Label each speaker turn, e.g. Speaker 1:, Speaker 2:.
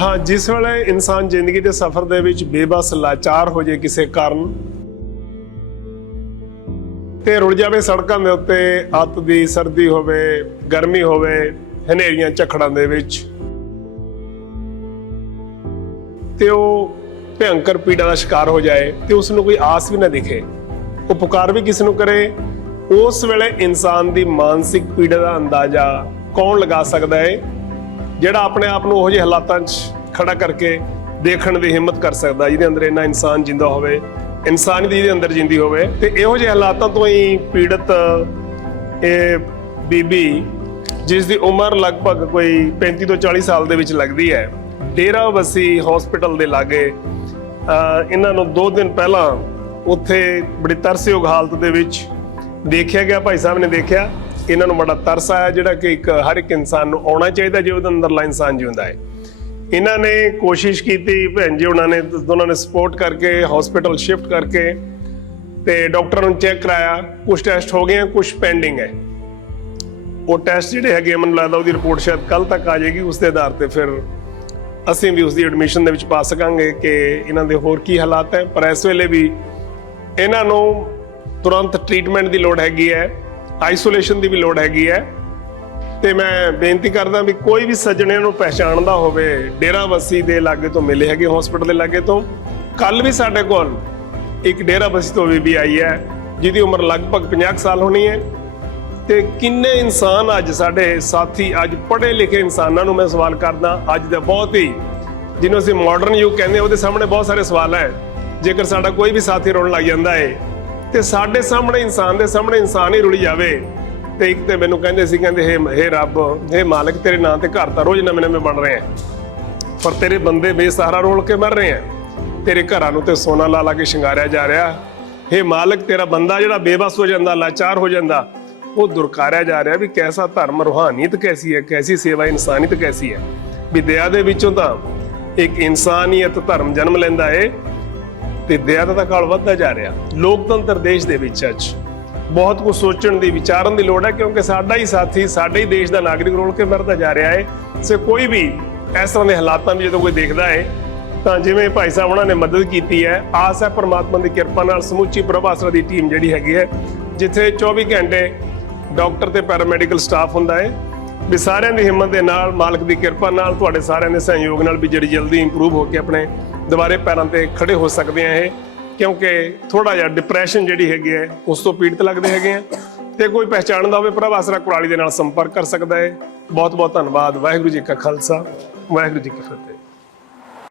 Speaker 1: ਹਾਂ, ਜਿਸ ਵੇਲੇ ਇਨਸਾਨ ਜ਼ਿੰਦਗੀ ਦੇ ਸਫ਼ਰ ਦੇ ਵਿੱਚ ਬੇਬਸ ਲਾਚਾਰ ਹੋ ਜੇ ਕਿਸੇ ਕਾਰਨ ਤੇ ਰੁੜ ਜਾਵੇ ਸੜਕਾਂ ਦੇ ਉੱਤੇ, ਅੱਤ ਦੀ ਸਰਦੀ ਹੋਵੇ, ਗਰਮੀ ਹੋਵੇ, ਹਨੇਰੀਆਂ ਝਖੜਾਂ ਦੇ ਵਿੱਚ, ਤੇ ਉਹ ਭਿਅੰਕਰ ਪੀੜਾ ਦਾ ਸ਼ਿਕਾਰ ਹੋ ਜਾਏ ਤੇ ਉਸ ਨੂੰ ਕੋਈ ਆਸ ਵੀ ਨਾ ਦਿਖੇ, ਉਹ ਪੁਕਾਰ ਵੀ ਕਿਸ ਨੂੰ ਕਰੇ? ਉਸ ਵੇਲੇ ਇਨਸਾਨ ਦੀ ਮਾਨਸਿਕ ਪੀੜਾ ਦਾ ਅੰਦਾਜ਼ਾ ਕੌਣ ਲਗਾ ਸਕਦਾ ਹੈ ਜਿਹੜਾ ਆਪਣੇ ਆਪ ਨੂੰ ਉਹ ਜਿਹੇ ਹਾਲਾਤਾਂ 'ਚ ਖੜਾ ਕਰਕੇ ਦੇਖਣ ਦੀ ਹਿੰਮਤ ਕਰ ਸਕਦਾ, ਜਿਹਦੇ ਅੰਦਰ ਇੰਨਾ ਇਨਸਾਨ ਜਿੰਦਾ ਹੋਵੇ ਇਨਸਾਨੀਅਤ ਜਿਹਦੇ ਅੰਦਰ ਜਿੰਦੀ ਹੋਵੇ। ਤੇ ਇਹੋ ਜਿਹੇ ਹਾਲਾਤਾਂ ਤੋਂ ਹੀ ਪੀੜਤ ਇਹ ਬੀਬੀ, ਜਿਸ ਦੀ ਉਮਰ ਲਗਭਗ ਕੋਈ 35 ਤੋਂ 40 ਸਾਲ ਦੇ ਵਿੱਚ ਲੱਗਦੀ ਹੈ, ਡੇਰਾ ਵਸੀ ਹਸਪੀਟਲ ਦੇ ਲਾਗੇ ਇਹਨਾਂ ਨੂੰ 2 ਦਿਨ ਪਹਿਲਾਂ ਉੱਥੇ ਬੜੀ ਤਰਸਯੋਗ ਹਾਲਤ ਦੇ ਵਿੱਚ ਦੇਖਿਆ ਗਿਆ, ਭਾਈ ਸਾਹਿਬ ਨੇ ਦੇਖਿਆ। ਇਹਨਾਂ ਨੂੰ ਬੜਾ ਤਰਸ ਆਇਆ ਜਿਹੜਾ ਕਿ ਇੱਕ ਹਰ ਇੱਕ ਇਨਸਾਨ ਨੂੰ ਆਉਣਾ ਚਾਹੀਦਾ ਜੇ ਉਹਦੇ ਅੰਦਰਲਾ ਇਨਸਾਨ ਜਿਉਂਦਾ ਹੈ। ਇਹਨਾਂ ਨੇ ਕੋਸ਼ਿਸ਼ ਕੀਤੀ ਭੈਣ ਜੀ ਉਹਨਾਂ ਨੇ ਦੋਨਾਂ ਨੇ ਸਪੋਰਟ ਕਰਕੇ ਹਸਪੀਟਲ ਸ਼ਿਫਟ ਕਰਕੇ ਤੇ ਡਾਕਟਰ ਨੂੰ ਚੈੱਕ ਕਰਾਇਆ। ਕੁਝ ਟੈਸਟ ਹੋ ਗਏ ਕੁਝ ਪੈਂਡਿੰਗ ਹੈ। ਉਹ ਟੈਸਟ ਜਿਹੜੇ ਹੈਗੇ ਆ, ਮੈਨੂੰ ਲੱਗਦਾ ਉਹਦੀ ਰਿਪੋਰਟ ਸ਼ਾਇਦ ਕੱਲ ਤੱਕ ਆ ਜਾਏਗੀ ਉਸ ਦੇ ਆਧਾਰ ਤੇ ਫਿਰ ਅਸੀਂ ਵੀ ਉਸ ਦੀ ਐਡਮਿਸ਼ਨ ਦੇ ਵਿੱਚ ਪਾ ਸਕਾਂਗੇ ਕਿ ਇਹਨਾਂ ਦੇ ਹੋਰ ਕੀ ਹਾਲਾਤ ਹੈ। ਪਰ ਇਸ ਵੇਲੇ ਵੀ ਇਹਨਾਂ ਨੂੰ ਤੁਰੰਤ ਟ੍ਰੀਟਮੈਂਟ ਦੀ ਲੋੜ ਹੈਗੀ ਹੈ। ਆਈਸੋਲੇਸ਼ਨ ਦੀ ਵੀ ਲੋੜ ਹੈਗੀ ਹੈ। ਤੇ ਮੈਂ ਬੇਨਤੀ ਕਰਦਾ ਵੀ ਕੋਈ ਵੀ ਸੱਜਣੇ ਨੂੰ ਪਹਿਚਾਣਦਾ ਹੋਵੇ, ਡੇਰਾ ਵਸੀ ਦੇ ਲਾਗੇ ਤੋਂ ਮਿਲੇ ਹੈਗੇ ਹਸਪੀਟਲ ਦੇ ਲਾਗੇ ਤੋਂ ਕੱਲ ਵੀ ਸਾਡੇ ਕੋਲ ਇੱਕ ਡੇਰਾ ਵਸੀ ਤੋਂ ਬੀਬੀ ਆਈ ਹੈ, ਜਿਹਦੀ ਉਮਰ ਲਗਭਗ 50 ਕੁ ਸਾਲ ਹੋਣੀ ਹੈ। ਤੇ ਕਿੰਨੇ ਇਨਸਾਨ ਅੱਜ ਸਾਡੇ ਸਾਥੀ, ਅੱਜ ਪੜ੍ਹੇ ਲਿਖੇ ਇਨਸਾਨਾਂ ਨੂੰ ਮੈਂ ਸਵਾਲ ਕਰਦਾ, ਅੱਜ ਦਾ ਬਹੁਤ ਹੀ, ਜਿਹਨੂੰ ਅਸੀਂ ਮਾਡਰਨ ਯੁੱਗ ਕਹਿੰਦੇ ਉਹਦੇ ਸਾਹਮਣੇ ਬਹੁਤ ਸਾਰੇ ਸਵਾਲ ਹੈ। ਜੇਕਰ ਸਾਡਾ ਕੋਈ ਵੀ ਸਾਥੀ ਰੋਣ ਲੱਗ ਜਾਂਦਾ ਹੈ ਤੇ ਸਾਡੇ ਸਾਹਮਣੇ ਇਨਸਾਨ ਦੇ ਸਾਹਮਣੇ ਇਨਸਾਨ ਹੀ ਰੁਲੀ ਜਾਵੇ। ਤੇ ਇੱਕ ਤੇ ਮੈਨੂੰ ਕਹਿੰਦੇ ਸੀ, ਕਹਿੰਦੇ, ਹੇ ਹੇ ਰੱਬ, ਹੇ ਮਾਲਕ, ਤੇਰੇ ਨਾਂ ਤੇ ਘਰ ਤਾਂ ਰੋਜ਼ ਨਵੇਂ ਨਵੇਂ ਬਣ ਰਹੇ ਆ। ਪਰ ਤੇਰੇ ਬੰਦੇ ਬੇਸਹਾਰਾ ਰੋਲ ਕੇ ਮਰ ਰਹੇ ਆ। ਤੇਰੇ ਘਰਾਂ ਨੂੰ ਤੇ ਸੋਨਾ ਲਾ ਲਾ ਕੇ ਸ਼ਿੰਗਾਰਿਆ ਜਾ ਰਿਹਾ। ਹੇ ਮਾਲਕ, ਤੇਰਾ ਬੰਦਾ ਜਿਹੜਾ ਬੇਬਸ ਹੋ ਜਾਂਦਾ, ਲਾਚਾਰ ਹੋ ਜਾਂਦਾ, ਉਹ ਦੁਰਕਾਰਿਆ ਜਾ ਰਿਹਾ ਵੀ ਕੈਸਾ ਧਰਮ, ਰੂਹਾਨੀਅਤ ਕੈਸੀ ਹੈ? ਕੈਸੀ ਸੇਵਾ ਇਨਸਾਨੀਅਤ ਕੈਸੀ ਹੈ? ਵੀ ਦਇਆ ਦੇ ਵਿੱਚੋਂ ਤਾਂ ਇੱਕ ਇਨਸਾਨੀਅਤ ਧਰਮ ਜਨਮ ਲੈਂਦਾ ਏ ਤੇ ਦਇਆ ਦਾ ਕਾਲ ਵੱਧਦਾ ਜਾ ਰਿਹਾ। ਲੋਕਤੰਤਰ ਦੇਸ਼ ਦੇ ਵਿੱਚ ਅੱਜ। ਬਹੁਤ ਕੁਝ ਸੋਚਣ ਦੀ, ਵਿਚਾਰਨ ਦੀ ਲੋੜ ਹੈ, ਕਿਉਂਕਿ ਸਾਡਾ ਹੀ ਸਾਥੀ, ਸਾਡੇ ਹੀ ਦੇਸ਼ ਦਾ ਨਾਗਰਿਕ ਰੋਲ ਕੇ ਮਰਦਾ ਜਾ ਰਿਹਾ ਹੈ। ਸੇ ਕੋਈ ਵੀ ਇਸ ਤਰ੍ਹਾਂ ਦੇ ਹਾਲਾਤਾਂ ਨੂੰ ਜਦੋਂ ਕੋਈ ਦੇਖਦਾ ਹੈ, ਤਾਂ ਜਿਵੇਂ ਭਾਈ ਸਾਹਿਬ ਉਹਨਾਂ ਨੇ ਮਦਦ ਕੀਤੀ ਹੈ, ਆਸ ਹੈ ਪਰਮਾਤਮਾ ਦੀ ਕਿਰਪਾ ਨਾਲ ਸਮੁੱਚੀ ਪ੍ਰਭਾਸਰਾ ਦੀ ਟੀਮ ਜਿਹੜੀ ਹੈਗੀ ਹੈ, ਜਿੱਥੇ 24 ਘੰਟੇ ਡਾਕਟਰ ਤੇ ਪੈਰਾਮੈਡੀਕਲ ਸਟਾਫ ਹੁੰਦਾ ਹੈ। ਵੀ ਸਾਰਿਆਂ ਦੀ ਹਿੰਮਤ ਦੇ ਨਾਲ, ਮਾਲਕ ਦੀ ਕਿਰਪਾ ਨਾਲ, ਤੁਹਾਡੇ ਸਾਰਿਆਂ ਦੇ ਸਹਿਯੋਗ ਨਾਲ ਵੀ ਜਿਹੜੀ ਜਲਦੀ ਇੰਪਰੂਵ ਹੋ ਕੇ ਆਪਣੇ ਦੁਬਾਰੇ ਪੈਰਾਂ ਤੇ ਖੜੇ ਹੋ ਸਕਦੇ ਆ ਇਹ, ਕਿਉਂਕਿ ਥੋੜਾ ਜਿਹਾ ਡਿਪਰੈਸ਼ਨ ਜਿਹੜੀ ਹੈਗੀ ਹੈ, ਉਸ ਤੋਂ ਪੀੜਤ ਲੱਗਦੇ ਹੈਗੇ ਆ। ਤੇ ਕੋਈ ਪਹਿਚਾਣਦਾ ਹੋਵੇ, ਪ੍ਰਭ ਆਸਰਾ ਕੁਰਾਲੀ ਦੇ ਨਾਲ ਸੰਪਰਕ ਕਰ ਸਕਦਾ ਹੈ। ਬਹੁਤ ਬਹੁਤ ਧੰਨਵਾਦ। ਵਾਹਿਗੁਰੂ ਜੀ ਕਾ ਖਾਲਸਾ, ਵਾਹਿਗੁਰੂ ਜੀ ਕੀ ਫਤਿਹ।